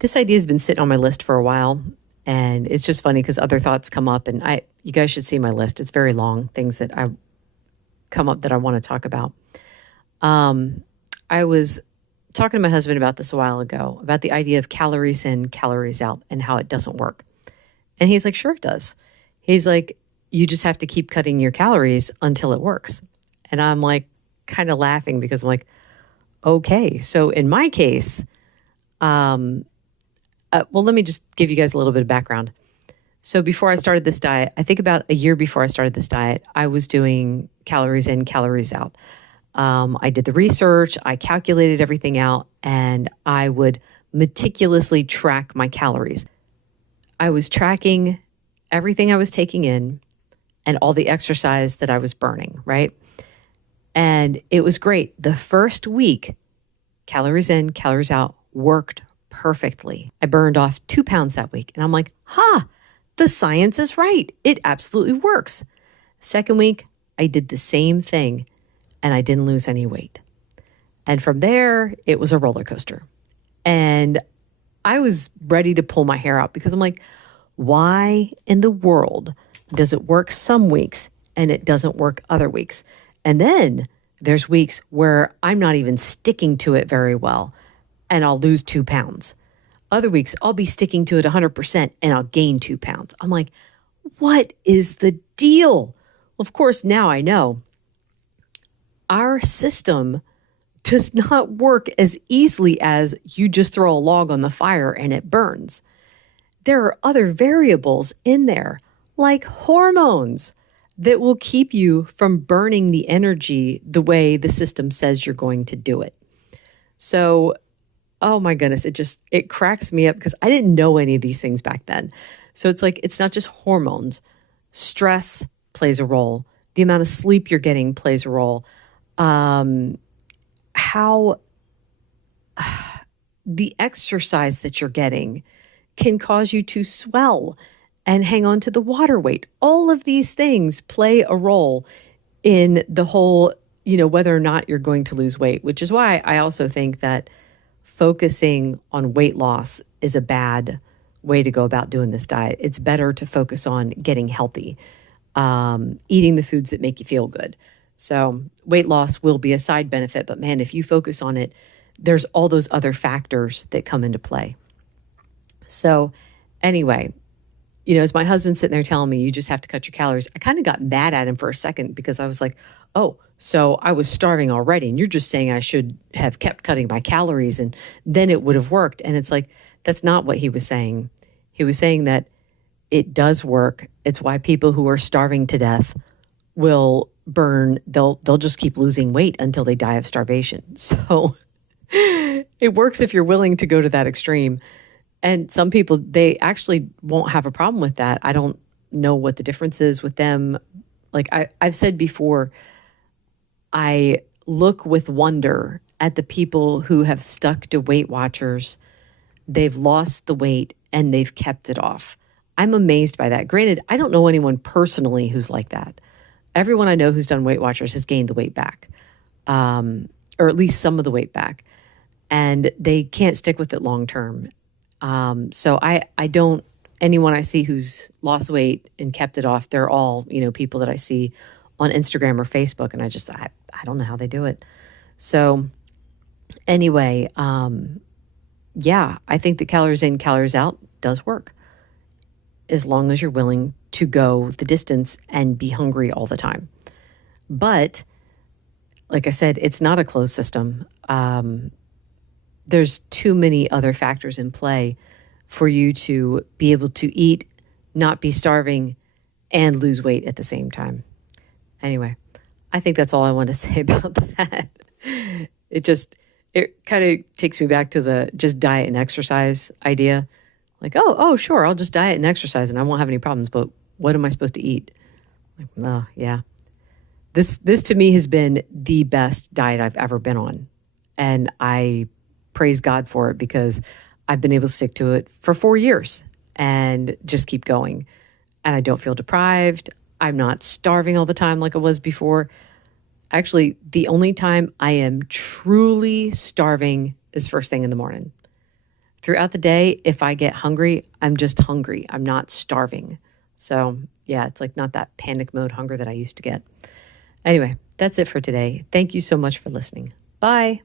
This idea has been sitting on my list for a while, and it's just funny because other thoughts come up, and you guys should see my list. It's very long, things that I come up that I want to talk about. Um, I was talking to my husband about this a while ago, about the idea of calories in, calories out, and how it doesn't work. And he's like, sure, it does. He's like, you just have to keep cutting your calories until it works. And I'm like, kind of laughing because I'm like, okay. So in my case, um, well, let me just give you guys a little bit of background. So before I started this diet, I think about a year before I started this diet, I was doing calories in, calories out. I did the research, I calculated everything out, and I would meticulously track my calories. I was tracking everything I was taking in and all the exercise that I was burning, right? And it was great. The first week, calories in, calories out worked perfectly. I burned off 2 pounds that week. And I'm like, the science is right. It absolutely works. Second week, I did the same thing and I didn't lose any weight. And from there, it was a roller coaster. And I was ready to pull my hair out because I'm like, why in the world does it work some weeks and it doesn't work other weeks? And then there's weeks where I'm not even sticking to it very well and I'll lose 2 pounds. Other weeks, I'll be sticking to it 100% and I'll gain 2 pounds. I'm like, what is the deal? Of course, now I know our system does not work as easily as you just throw a log on the fire and it burns. There are other variables in there, like hormones, that will keep you from burning the energy the way the system says you're going to do it. So, oh my goodness, it cracks me up because I didn't know any of these things back then. So it's like, it's not just hormones. Stress plays a role. The amount of sleep you're getting plays a role. How the exercise that you're getting can cause you to swell and hang on to the water weight. All of these things play a role in the whole, whether or not you're going to lose weight, which is why I also think that focusing on weight loss is a bad way to go about doing this diet. It's better to focus on getting healthy, eating the foods that make you feel good. So weight loss will be a side benefit, but man, if you focus on it, there's all those other factors that come into play. So anyway, as my husband's sitting there telling me, you just have to cut your calories, I kind of got mad at him for a second because I was like, oh, so I was starving already. And you're just saying I should have kept cutting my calories and then it would have worked. And it's like, that's not what he was saying. He was saying that it does work. It's why people who are starving to death will burn, they'll just keep losing weight until they die of starvation. So it works if you're willing to go to that extreme. And some people, they actually won't have a problem with that. I don't know what the difference is with them. Like I've said before, I look with wonder at the people who have stuck to Weight Watchers. They've lost the weight and they've kept it off. I'm amazed by that. Granted, I don't know anyone personally who's like that. Everyone I know who's done Weight Watchers has gained the weight back, or at least some of the weight back, and they can't stick with it long term. So I don't, anyone I see who's lost weight and kept it off, they're all, people that I see on Instagram or Facebook. And I don't know how they do it. So anyway, yeah, I think that calories in, calories out does work as long as you're willing to go the distance and be hungry all the time. But like I said, it's not a closed system. There's too many other factors in play for you to be able to eat, not be starving, and lose weight at the same time. Anyway, I think that's all I want to say about that. It kind of takes me back to the just diet and exercise idea. Like, oh, sure, I'll just diet and exercise and I won't have any problems, but what am I supposed to eat? Like, oh, yeah. This to me has been the best diet I've ever been on. And I praise God for it because I've been able to stick to it for 4 years and just keep going. And I don't feel deprived. I'm not starving all the time like I was before. Actually, the only time I am truly starving is first thing in the morning. throughout the day, if I get hungry, I'm just hungry. I'm not starving. So, yeah, it's like not that panic mode hunger that I used to get. Anyway, that's it for today. Thank you so much for listening. Bye.